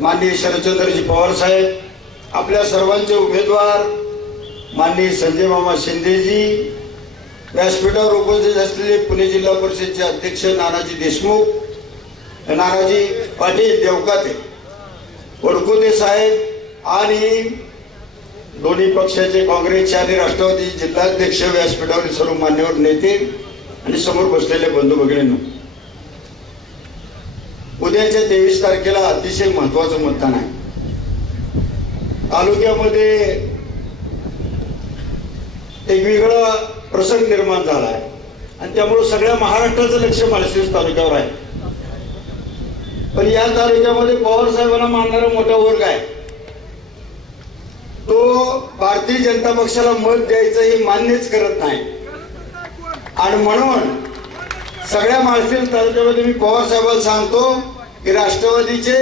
माननीय शरदचंद्रजी पवार साहेब आपल्या सर्वांचे उमेदवार माननीय संजय मामा शिंदेजी व्यासपीठावर उपस्थित असलेले पुणे जिल्हा परिषदचे अध्यक्ष नानाजी देशमुख नानाजी पाटील देवकाते वडकुते साहेब आणि दोन्ही पक्षाचे काँग्रेसचे आणि राष्ट्रवादी जिल्हाध्यक्ष व्यासपीठावरील सर्व मान्यवर नेते आणि समोर बसलेले बंधू भगिनींनो उद्याच्या तेवीस तारखेला अतिशय महत्वाचं मतदान आहे. तालुक्यामध्ये एक वेगळा प्रसंग निर्माण झाला आहे. आणि त्यामुळे सगळ्या महाराष्ट्राचं लक्ष माळशिरस तालुक्यावर आहे. पण या तालुक्यामध्ये पवार साहेबांना मानणारा मोठा वर्ग आहे. तो भारतीय जनता पक्षाला मत द्यायचं हे मान्यच करत नाही. आणि म्हणून सगळ्या माळशिरस तालुक्यामध्ये मी पवार साहेबांना सांगतो की राष्ट्रवादीचे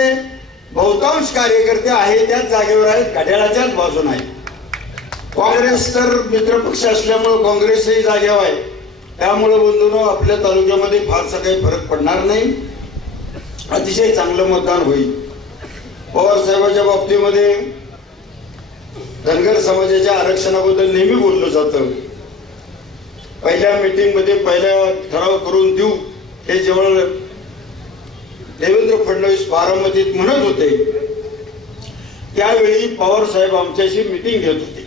बहुतांश कार्यकर्ते आहे त्याच जागेवर आहेत घड्याळाच्याच बाजून आहेत. काँग्रेस तर मित्रपक्ष असल्यामुळं काँग्रेसही जागेवर आहे. त्यामुळं बंधून आपल्या तालुक्यामध्ये फारसा काही फरक पडणार नाही. अतिशय चांगलं मतदान होईल. पवार साहेबांच्या बाबतीमध्ये धनगर समाजाच्या आरक्षणाबद्दल नेहमी बोललं जातं. पहिल्या मीटिंगमध्ये पहिला ठराव करून देऊ हे जेव्हा देवेंद्र फडणवीस बारामतीत म्हणत होते. त्यावेळी पवार साहेब आमच्याशी मिटिंग घेत होते.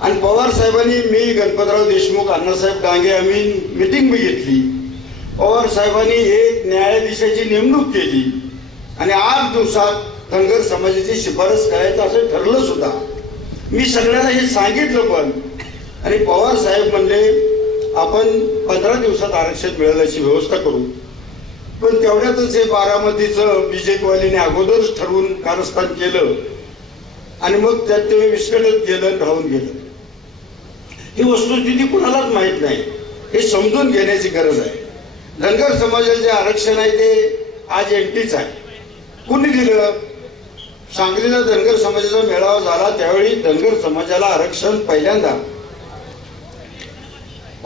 आणि पवार साहेबांनी मी गणपतराव देशमुख अण्णासाहेब डांगे आम्ही मिटिंग बी घेतली. पवार साहेबांनी एक न्यायाधीशाची नेमणूक केली. आणि आठ दिवसात धनगर समाजाची शिफारस करायचं असं ठरलं सुद्धा. मी सगळ्यांना हे सांगितलं पण. आणि पवार साहेब म्हणले आपण पंधरा दिवसात आरक्षण मिळेल अशी व्यवस्था करू. पण तेवढ्यातच हे बारामतीचं बीजेपीवालीने अगोदरच ठरवून कारस्थान केलं आणि मग त्यात ते विस्कटत गेलं राहून गेलं. ही वस्तुस्थिती कुणालाच माहीत नाही. हे समजून घेण्याची गरज आहे. धनगर समाजाचे आरक्षण आहे ते आज एंटीच आहे. कुणी दिलं? सांगलीला धनगर समाजाचा मेळावा झाला त्यावेळी धनगर समाजाला आरक्षण पहिल्यांदा.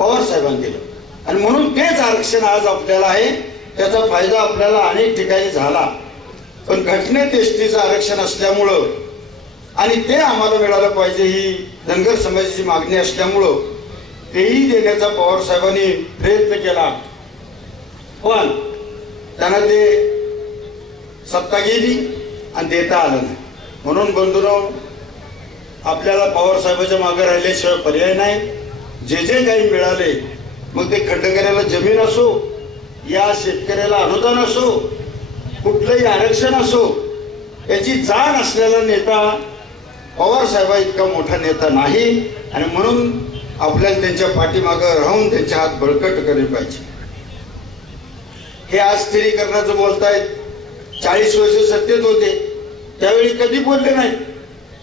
पवार साहेबांनी दिलं. आणि म्हणून तेच आरक्षण आज आपल्याला आहे त्याचा फायदा आपल्याला अनेक ठिकाणी झाला. पण घटनेत एसटीचं आरक्षण असल्यामुळं आणि ते आम्हाला मिळालं पाहिजे ही धनगर समाजाची मागणी असल्यामुळं तेही देण्याचा पवार साहेबांनी प्रयत्न केला. पण त्यांना ते सत्ता गेली आणि देता आलं नाही. म्हणून बंधुराव आपल्याला पवार साहेबाच्या मागे राहिल्याशिवाय पर्याय नाही. जे जे काही मिळाले मग ते खंडकऱ्याला जमीन असो या शेतकऱ्याला अनुदान असो कुठलंही आरक्षण असो याची जाण असलेला नेता पवार साहेबा इतका मोठा नेता नाही. आणि म्हणून आपल्याला त्यांच्या पाठीमागं राहून त्यांचे हात बळकट केले पाहिजे. हे आज स्थिरीकरणाचं बोलतायत. चाळीस वर्ष सत्तेत होते. त्यावेळी कधी बोलले नाही?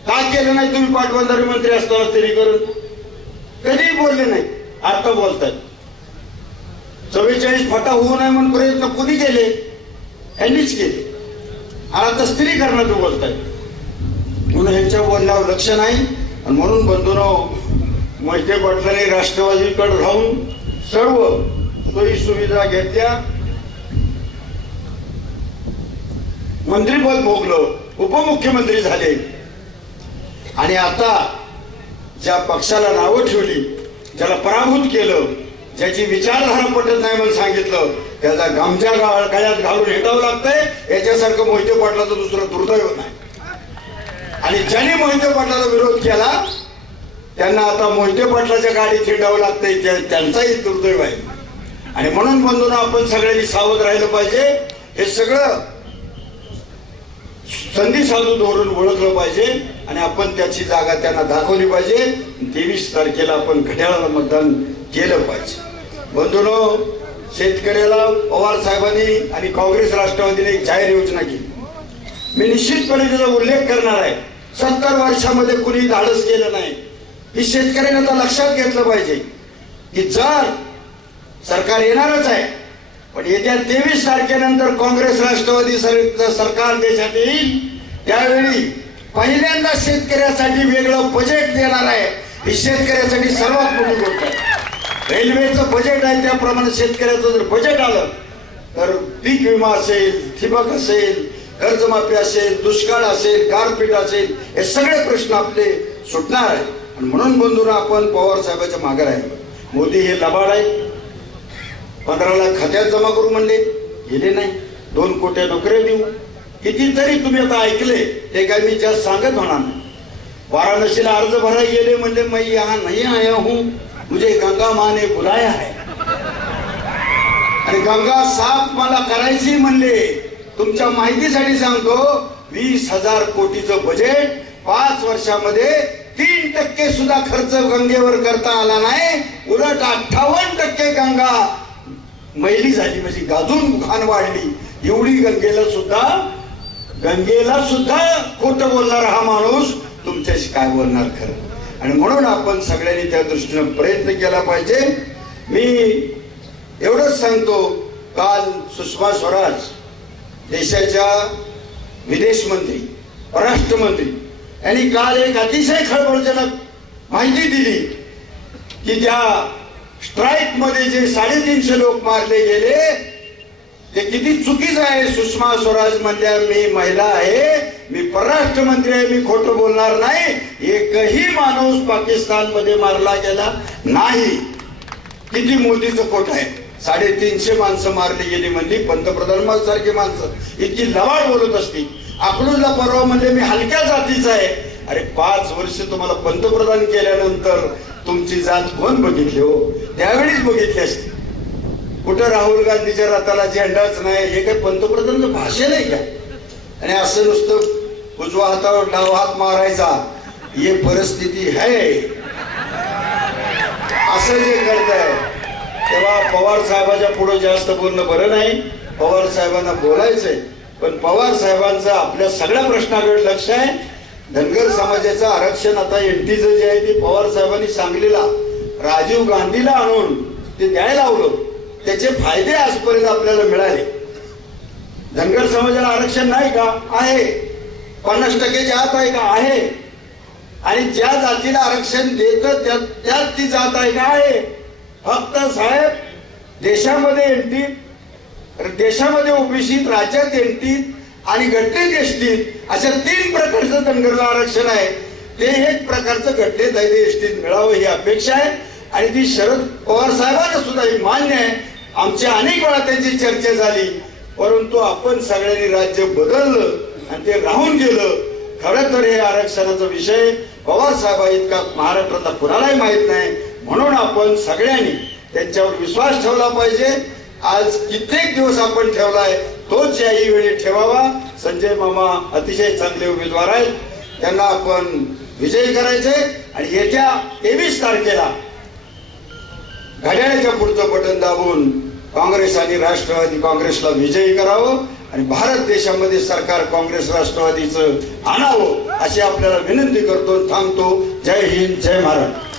का केलं नाही तुम्ही पाटबंधारे मंत्री असताना स्थिरीकरण? बोलले नाही. आता बोलतायत. चव्वेचाळीस फटा होऊ नये म्हणून प्रयत्न कुणी केले? यांनीच केले. आता स्त्रीकरणाचं बोलतायत. म्हणून यांच्या बोलण्यावर लक्ष नाही. आणि म्हणून बंधूनो मोहिते पाटलांनी राष्ट्रवादीकडे राहून सर्व सोयी सुविधा घेतल्या. मंत्रीपद भोगलं उपमुख्यमंत्री झाले. आणि आता ज्या पक्षाला नावं ठेवली ज्याला पराभूत केलं ज्याची विचारधारा पटत नाही म्हणून सांगितलं त्याचा गामच्या गळ्यात घालून हेटावं लागतंय याच्यासारखं मोहिते पाटलाचं दुसरं दुर्दैव नाही. आणि ज्याने मोहिते पाटलाचा विरोध केला त्यांना आता मोहिते पाटलाच्या गाडीत हिंडावं लागतंय त्यांचाही दुर्दैव आहे. आणि म्हणून बंधून आपण सगळ्यांनी सावध राहिलं पाहिजे. हे सगळं संधी साधू धोरण ओळखलं पाहिजे आणि आपण त्याची जागा त्यांना दाखवली पाहिजे. तेवीस तारखेला आपण घड्याळाला मतदान केलं पाहिजे. बंधूनो शेतकऱ्याला पवार साहेबांनी आणि काँग्रेस राष्ट्रवादीने एक जाहीर योजना केली. मी निश्चितपणे त्याचा उल्लेख करणार आहे. सत्तर वर्षामध्ये कुणी धाडस केलं नाही. ही शेतकऱ्याने आता लक्षात घेतलं पाहिजे की जर सरकार येणारच आहे पण येत्या तेवीस तारखेनंतर काँग्रेस राष्ट्रवादी सरकार देशात येईल. त्यावेळी पहिल्यांदा शेतकऱ्यासाठी वेगळं बजेट देणार आहे. ही शेतकऱ्यासाठी सर्वात मोठी गोष्ट आहे. रेल्वेचं बजेट आहे त्याप्रमाणे शेतकऱ्याचं जर बजेट आलं तर पीक विमा असेल ठिबक असेल कर्जमाफी असेल दुष्काळ असेल गारपीट असेल हे सगळे प्रश्न आपले सुटणार आहे आणि म्हणून बंधूंना आपण पवार साहेबाच्या मागे राहिलो. मोदी हे लबाड आहे पंधरा लाख खात्यात जमा करू म्हणले. गेले नाही. दोन कोट्या नोकऱ्या देऊ. कितीतरी तुम्ही आता ऐकले. ते काय मी जास्त सांगत होणार नाही. वाराणसीला अर्ज भरायला गेले म्हणले मी यहाँ नाही आया हूं. मुझे गंगा माने बुलाया है. आणि गंगा साफ मला करायची म्हणले. तुमच्या माहितीसाठी सांगतो वीस हजार कोटीचं बजेट पाच वर्षामध्ये तीन टक्के सुद्धा खर्च गंगेवर करता आला नाही. उलट अठ्ठावन्न टक्के गंगा मैली झाली म्हणजे गाजून घाण वाढली. एवढी गंगेला सुद्धा गंगेला सुद्धा खोटं बोलणारा हा माणूस तुमच्याशी काय बोलणार खरं? आणि म्हणून आपण सगळ्यांनी त्या दृष्टीनं प्रयत्न केला पाहिजे. मी एवढंच सांगतो काल सुषमा स्वराज देशाच्या विदेश मंत्री परराष्ट्र मंत्री यांनी काल एक अतिशय खळबळजनक माहिती दिली की त्या स्ट्राईकमध्ये जे साडेतीनशे लोक मारले गेले ते किती चुकीचं आहे सुषमा स्वराज म्हणल्या मी महिला आहे मी परराष्ट्र मंत्री आहे मी खोटं बोलणार नाही. एकही माणूस पाकिस्तानमध्ये मारला गेला नाही. किती मोदीचं खोट आहे. साडेतीनशे माणसं मारली गेली म्हणली पंतप्रधान सारखी माणसं. इतकी लवाड बोलत असती अकलूजला परवा म्हणजे मी हलक्या जातीचा आहे. अरे पाच वर्ष तुम्हाला पंतप्रधान केल्यानंतर तुमची जात कोण बघितली हो? त्यावेळीच बघितली असती. कुठं राहुल गांधीच्या रथाला झेंडाच नाही हे काही पंतप्रधान भाषण आहे का? आणि असं नुसतं उजवा हातावर डाव हात मारायचा हे परिस्थिती आहे. असं जे करताय तेव्हा पवार साहेबाच्या पुढे जास्त बोलणं बरं नाही. पवार साहेबांना बोलायचंय पण पवार साहेबांचं आपल्या सगळ्या प्रश्नाकडे लक्ष आहे. धनगर समाजाचं आरक्षण आता एनटीचं जे आहे ते पवार साहेबांनी सांगलीला राजीव गांधीला आणून ते द्यायला लावलं. त्याचे फायदे आजपर्यंत आपल्याला मिळाले. धनगर समाजाला आरक्षण नाही का? आहे. पन्नास टक्क्याच्या आत आहे का? आहे. आणि ज्या जातीला आरक्षण देत त्यात त्यात ती जात आहे का? आहे. फक्त साहेब देशामध्ये एनटीत देशामध्ये ओबीसीत राज्यात एनटीत आणि घटनेत एसटीत अशा तीन प्रकारचं धनगरला आरक्षण आहे. ते एक प्रकारचं घटनेत आहे ते एसटीत मिळावं ही अपेक्षा आहे. आणि ती शरद पवार साहेबांना सुद्धा ही मान्य आहे. आमची अनेक वेळा त्यांची चर्चा झाली. परंतु आपण सगळ्यांनी राज्य बदललं आणि ते राहून गेलं. खरं तर हे आरक्षणाचा विषय पवारसाहेबा इतका महाराष्ट्राचा कुणालाही माहीत नाही. म्हणून आपण सगळ्यांनी त्यांच्यावर विश्वास ठेवला पाहिजे. आज कित्येक दिवस आपण ठेवलाय. तोच याही वेळी ठेवावा. संजय मामा अतिशय चांगले उमेदवार आहेत. त्यांना आपण विजयी करायचे आणि येत्या तेवीस तारखेला घड्याळाच्या पुढचं बटन दाबून काँग्रेस आणि राष्ट्रवादी काँग्रेसला विजयी करावं आणि भारत देशामध्ये सरकार काँग्रेस राष्ट्रवादीचं आणावं अशी आपल्याला विनंती करतो थांबतो. जय हिंद जय महाराष्ट्र.